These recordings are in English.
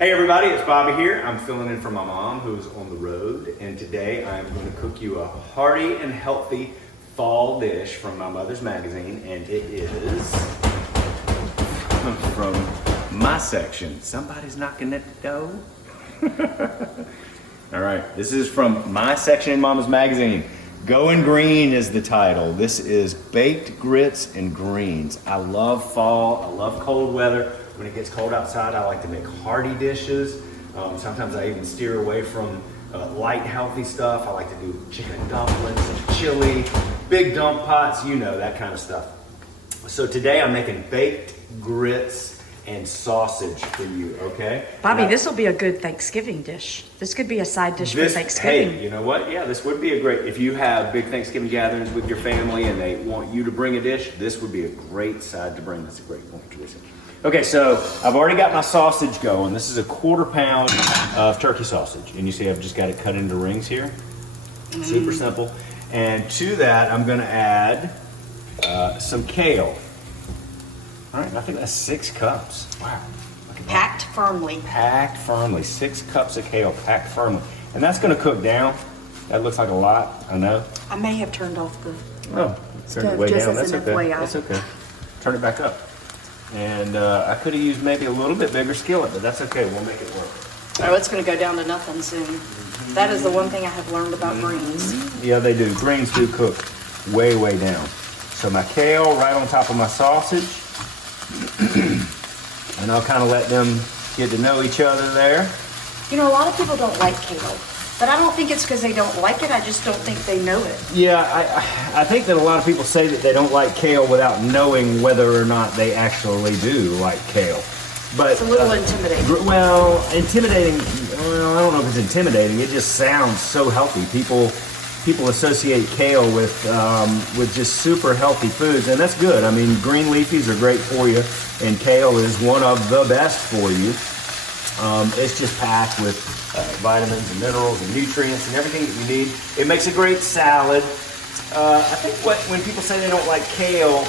Hey everybody, it's Bobby here. I'm filling in for my mom who's on the road, and today I'm going to cook you a hearty and healthy fall dish from my mother's magazine, and it is from my section. Somebody's knocking at the door. All right, this is from my section in Mama's magazine. Going Green is the title. This is baked grits and greens. I love fall, I love cold weather. When it gets cold outside, I like to make hearty dishes. Sometimes I even steer away from light, healthy stuff. I like to do chicken and dumplings and chili, big dump pots, you know, that kind of stuff. So today I'm making baked grits and sausage for you, okay? Bobby, this will be a good Thanksgiving dish. This could be a side dish for Thanksgiving. Hey, you know what? Yeah, this would be a great, if you have big Thanksgiving gatherings with your family and they want you to bring a dish, this would be a great side to bring. That's a great point, Teresa. Okay, so I've already got my sausage going. This is a 1/4 pound of turkey sausage. And you see I've just got it cut into rings here. Super simple. And to that, I'm gonna add some kale. All right, I think that's 6 cups. Wow. Packed firmly. Packed firmly. 6 cups of kale packed firmly. And that's gonna cook down. That looks like a lot, I know. I may have turned off the Turn it way just down. as That's an okay. FYI. That's okay. Turn it back up. And I could have used maybe a little bit bigger skillet, but that's okay. We'll make it work. Oh, it's going to go down to nothing soon. That is the one thing I have learned about greens. Yeah, they do. Greens do cook way, way down. So my kale right on top of my sausage. And I'll kind of let them get to know each other there. You know, a lot of people don't like kale, but I don't think it's because they don't like it. I just don't think they know it. Yeah, I think that a lot of people say that they don't like kale without knowing whether or not they actually do like kale. But it's a little intimidating. Well, intimidating. Well, I don't know if it's intimidating. It just sounds so healthy. People associate kale with just super healthy foods, and that's good. I mean, green leafies are great for you, and kale is one of the best for you. It's just packed with vitamins and minerals and nutrients and everything that you need. It makes a great salad. I think when people say they don't like kale,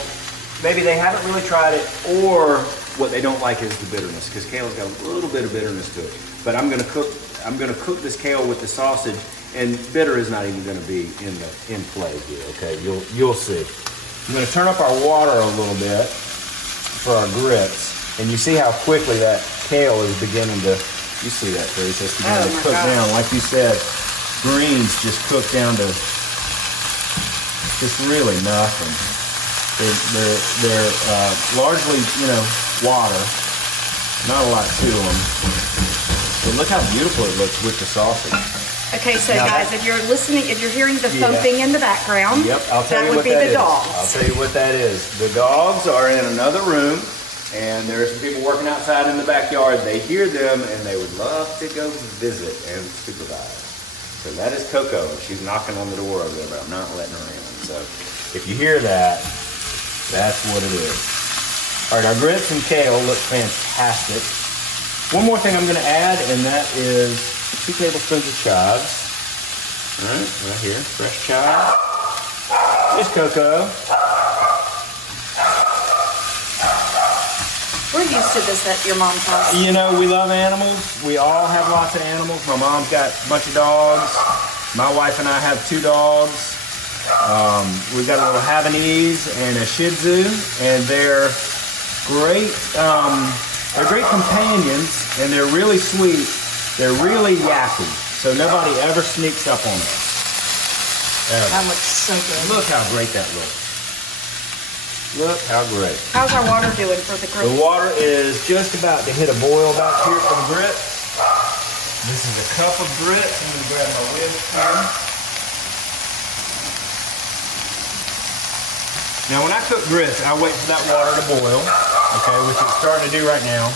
maybe they haven't really tried it, or what they don't like is the bitterness, because kale's got a little bit of bitterness to it. But I'm gonna cook this kale with the sausage, and bitter is not even gonna be in play here. Okay, you'll see. I'm gonna turn up our water a little bit for our grits. And you see how quickly that kale is beginning to, you see that, Teresa, it's beginning to cook down. Like you said, greens just cook down to just really nothing. They're largely, you know, water, not a lot to them. But look how beautiful it looks with the sausage. Okay, so now guys, if you're listening, if you're hearing the thumping in the background, I'll tell that you would what be that the is. dogs. I'll tell you what that is. The dogs are in another room. And there are some people working outside in the backyard. They hear them and they would love to go visit and supervise. So that is Coco. She's knocking on the door over there, but I'm not letting her in. So if you hear that, that's what it is. All right, our grits and kale look fantastic. One more thing I'm going to add, and that is 2 tablespoons of chives. All right here, fresh chives. Here's Coco. We're used to this at your mom's house. You know, we love animals. We all have lots of animals. My mom's got a bunch of dogs. My wife and I have 2 dogs. We've got a little Havanese and a Shih Tzu, and they're great. They're great companions, and they're really sweet. They're really yappy, so nobody ever sneaks up on them. That looks so good. Look how great that looks. Look how great. How's our water doing for the grits? The water is just about to hit a boil back here for the grits. This is a cup of grits. I'm going to grab my whisk here. Now when I cook grits, I wait for that water to boil, okay, which it's starting to do right now.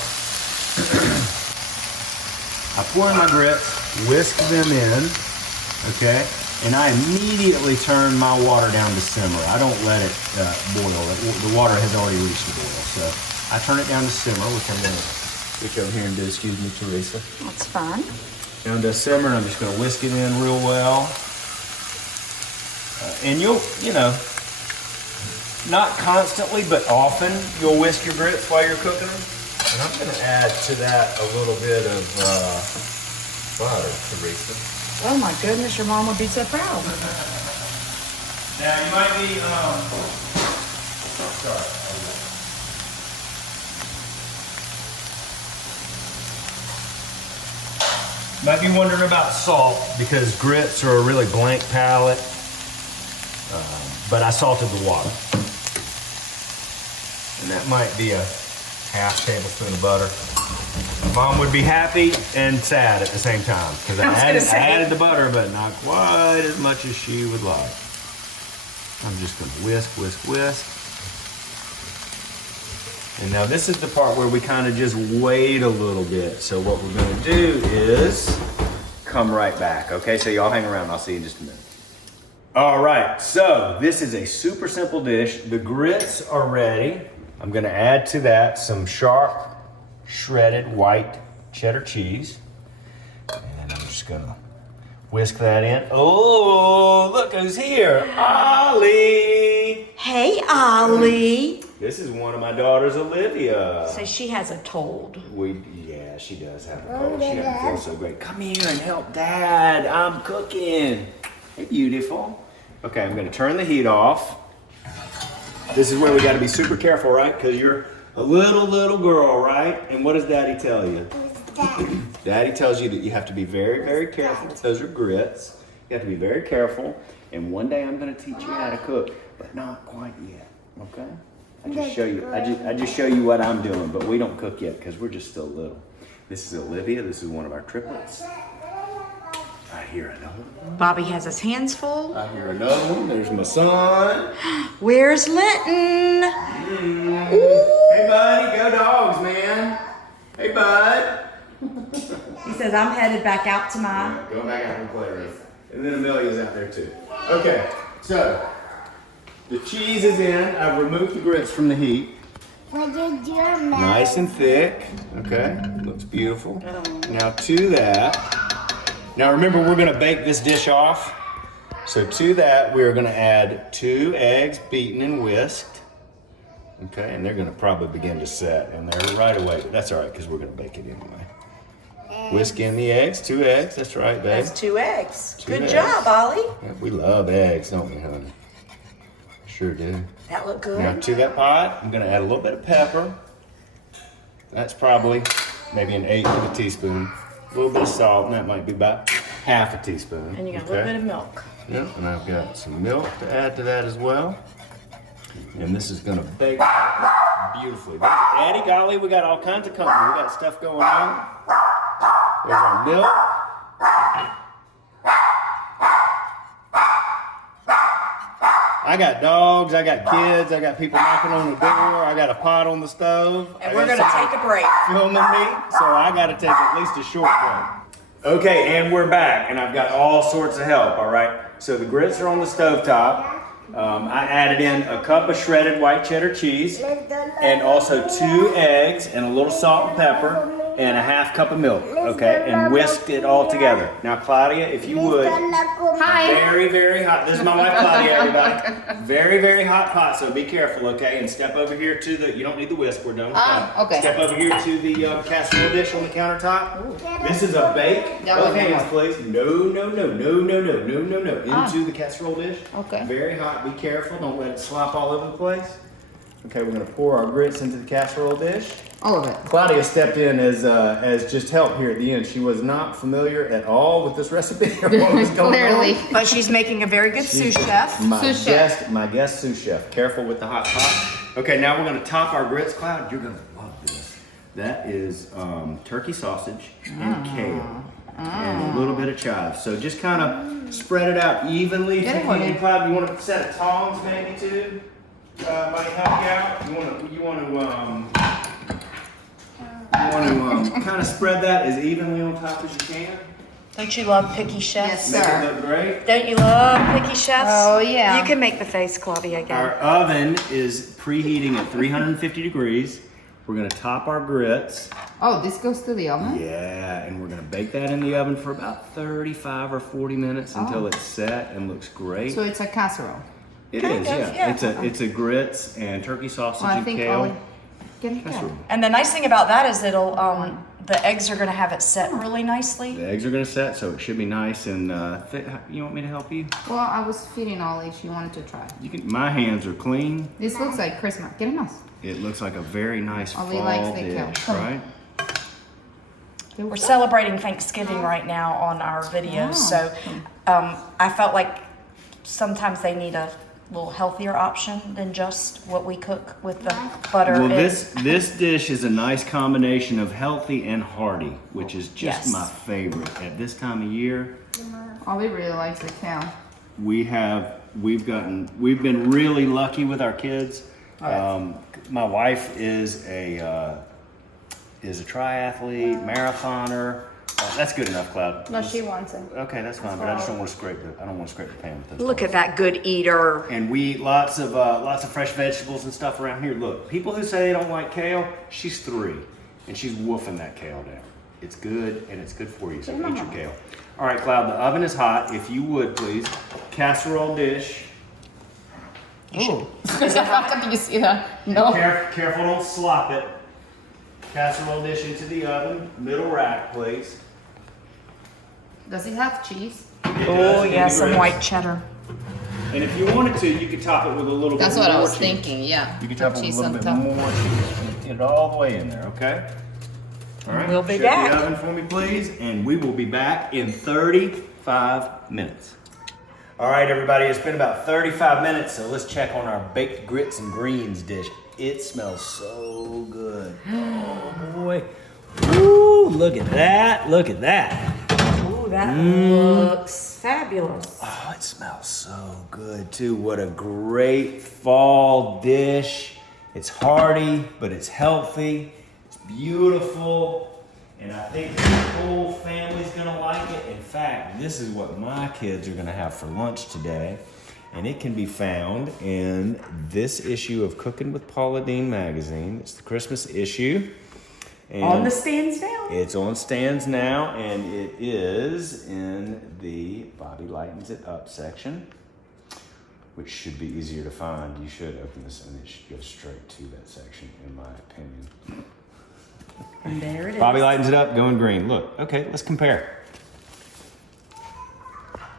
I pour in my grits, whisk them in, okay, and I immediately turn my water down to simmer. I don't let it boil. The water has already reached the boil, so I turn it down to simmer, which I'm going to switch over here and do. Excuse me, Teresa. That's fine. Down to simmer, and I'm just going to whisk it in real well. And you know, not constantly, but often, you'll whisk your grits while you're cooking them. And I'm gonna add to that a little bit of butter, Teresa. Oh my goodness, your mom would be so proud. Now you might be, sorry. Might be wondering about salt because grits are a really blank palate, but I salted the water. And that might be a half tablespoon of butter. Mom would be happy and sad at the same time because I added the butter, but not quite as much as she would like. I'm just gonna whisk, whisk, whisk. And now this is the part where we kind of just wait a little bit. So what we're gonna do is come right back. Okay, so y'all hang around, I'll see you in just a minute. All right, so this is a super simple dish. The grits are ready. I'm gonna add to that some sharp, shredded white cheddar cheese. And I'm just gonna whisk that in. Oh, look who's here, Ollie. Hey, Ollie. This is one of my daughters, Olivia. So she has a cold. Yeah, she does have a cold. She doesn't feel so great. Come here and help Dad. I'm cooking. Hey, beautiful. Okay, I'm gonna turn the heat off. This is where we gotta be super careful, right? Because you're a little girl, right? And what does Daddy tell you? Daddy tells you that you have to be very, very careful. Those are grits. You have to be very careful. And one day I'm gonna teach you how to cook, but not quite yet, okay? I just show you what I'm doing, but we don't cook yet because we're just still little. This is Olivia. This is one of our triplets. I hear another one. Bobby has his hands full. I hear another one. There's my son. Where's Linton? Hey, buddy. Go dogs, man. Hey, bud. He says, I'm headed back out to my... Go back out and play with it. And then Amelia's out there, too. Okay, so the cheese is in. I've removed the grits from the heat. Nice and thick. Okay, looks beautiful. Now to that, now remember we're gonna bake this dish off. So to that, we're gonna add 2 eggs beaten and whisked. Okay, and they're gonna probably begin to set in there right away, but that's all right because we're gonna bake it anyway. Whisk in the eggs, 2 eggs, that's right, babe. That's 2 eggs. 2 Good eggs. job, Ollie. Yeah, we love eggs, don't we, honey? Sure do. That looked good. Now to that pot, I'm gonna add a little bit of pepper. That's probably maybe an 1/8 of a teaspoon. A little bit of salt, and that might be about half a teaspoon. And you got a little bit of milk. Yep, and I've got some milk to add to that as well. And this is gonna bake beautifully. Daddy, golly, we got all kinds of company. We got stuff going on. There's our milk. I got dogs, I got kids, I got people knocking on the door, I got a pot on the stove. And we're gonna take a break. Filming me, so I gotta take at least a short break. Okay, and we're back, and I've got all sorts of help, all right? So the grits are on the stovetop. I added in a cup of shredded white cheddar cheese, and also 2 eggs, and a little salt and pepper, and a half cup of milk, okay? And whisked it all together. Now, Claudia, if you would, Hi. very, very hot. This is my wife, Claudia, everybody. Very, very hot pot, so be careful, okay? And step over here to the, you don't need the whisk, we're done with that. Okay. Step over here to the casserole dish on the countertop. This is a bake. Yeah, Both okay. hands, please. No. Into the casserole dish. Okay. Very hot, be careful, don't let it slop all over the place. Okay, we're gonna pour our grits into the casserole dish. All of it. Claudia stepped in as just help here at the end. She was not familiar at all with this recipe or what was going Clearly. on. But she's making a very good sous chef. My Sous chef. guest sous chef. Careful with the hot pot. Okay, now we're gonna top our grits. Cloud, you're gonna love this. That is turkey sausage and kale and a little bit of chives. So just kind of spread it out evenly. If you can. Cloud, you want a set of tongs maybe too? Might help you out. You want to kind of spread that as evenly on top as you can. Don't you love picky chefs? Yes, Make sir. it look great. Don't you love picky chefs? Oh, yeah. You can make the face, Claudia, again. Our oven is preheating at 350 degrees. We're gonna top our grits. Oh, this goes to the oven? Yeah, and we're gonna bake that in the oven for about 35 or 40 minutes until it's set and looks great. So it's a casserole. It Kind is, of, yeah. yeah. It's a grits and turkey sausage Well, I and think kale. Ollie casserole. And the nice thing about that is it'll, the eggs are gonna have it set really nicely. The eggs are gonna set, so it should be nice. And you want me to help you? Well, I was feeding Ollie. She wanted to try. You can. My hands are clean. This looks like Christmas. Get a mouse. It looks like a very nice Ollie fall likes the dish, kale. right? We're celebrating Thanksgiving right now on our videos, so I felt like sometimes they need a little healthier option than just what we cook with the butter. Well, and- this dish is a nice combination of healthy and hearty, which is just Yes. my favorite at this time of year. Ollie really likes the kale. We've been really lucky with our kids. My wife is a triathlete, marathoner. That's good enough, Cloud. No, she wants it. Okay, that's fine, but I just don't want to scrape the. I don't want to scrape the pan with this. Look at that good eater. And we eat lots of fresh vegetables and stuff around here. Look, people who say they don't like kale, she's 3, and she's woofing that kale down. It's good and it's good for you. So eat your kale. All right, Cloud. The oven is hot. If you would please, casserole dish. Ooh. Did you see that? No. Careful, don't slop it. Casserole dish into the oven. Middle rack, please. Does it have cheese? Oh yeah, some white cheddar. And if you wanted to, you could top it with a little That's bit what more I was cheese. thinking. Yeah. You could top it with cheese a little on bit top. more cheese. Get it all the way in there, okay? All right. We'll be shut back. the oven for me, please, and we will be back in 35 minutes. All right, everybody, it's been about 35 minutes, so let's check on our baked grits and greens dish. It smells so good. Oh, boy. Ooh, look at that. Look at that. Ooh, that looks fabulous. Oh, it smells so good, too. What a great fall dish. It's hearty, but it's healthy. It's beautiful. And I think the whole family's gonna like it. In fact, this is what my kids are gonna have for lunch today. And it can be found in this issue of Cooking with Paula Deen magazine. It's the Christmas issue. And On the stands now. it's on stands now, and it is in the Bobby Lightens It Up section, which should be easier to find. You should open this and it should go straight to that section, in my opinion. And there it is. Bobby Lightens It Up, going green. Look, okay, let's compare.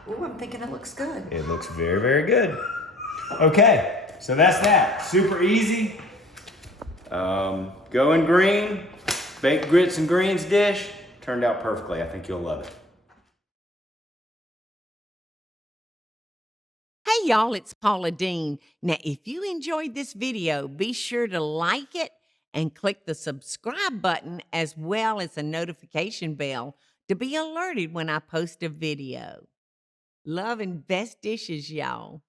Ooh, I'm thinking it looks good. It looks very, very good. Okay, so that's that. Super easy. Going green, baked grits and greens dish. Turned out perfectly. I think you'll love it. Hey y'all, it's Paula Deen. Now, if you enjoyed this video, be sure to like it and click the subscribe button as well as the notification bell to be alerted when I post a video. Love and best dishes, y'all.